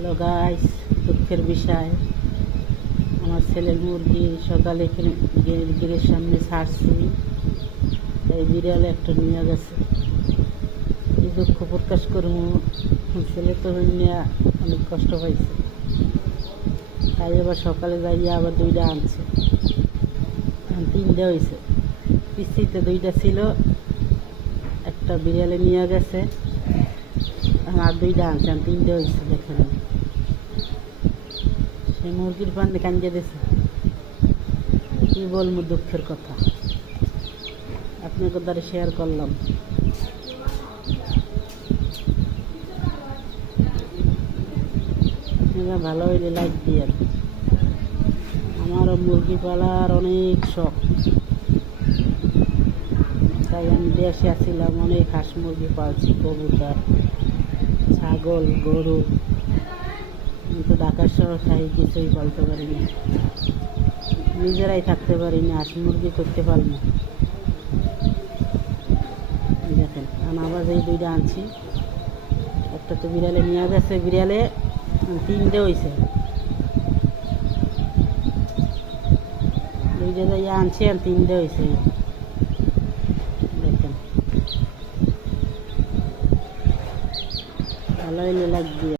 Hello guys, দুঃখের বিষয় আমার ছেলের মুরগি সকালে এখানে গেটের সামনে ছাড়ছি, এই বিড়াল একটা নিয়ে গেছে। এই দুঃখ প্রকাশ করবো, ছেলে তো নিয়ে অনেক কষ্ট পাইছে। তাই আবার সকালে যাইয়া আবার দুইটা আনছে, তিনটে হয়েছে। কিস্তিতে দুইটা ছিল, একটা বিড়ালে নিয়ে গেছে, আর দুইটা আনছে, তিনটে হয়েছে। দেখেন সেই মুরগির পান্ডে কান্দে দিয়েছে। কি বলবো, দুঃখের কথা আপনাকে দ্বারা শেয়ার করলাম। আপনারা ভালো হইলে লাইক দিয়েন। আমারও মুরগি পালার অনেক শখ, তাই আমি দেশে আসছিলাম, অনেক হাঁস মুরগি পালছি, কবুতর, ছাগল, গরু। কিন্তু ঢাকার শহর খাই কিছুই পালতে পারি না, নিজেরাই থাকতে পারি না, হাঁস মুরগি করতে পারি না। দেখেন আবার এই দুইটা আনছি, একটা তো বিড়ালে নিয়ে গেছে, বিড়ালে তিনটে হয়েছে। দুইটা যাইয়া আনছি আর তিনটে হয়েছে। দেখেন ভালো হইলে লাইক দিয়ে।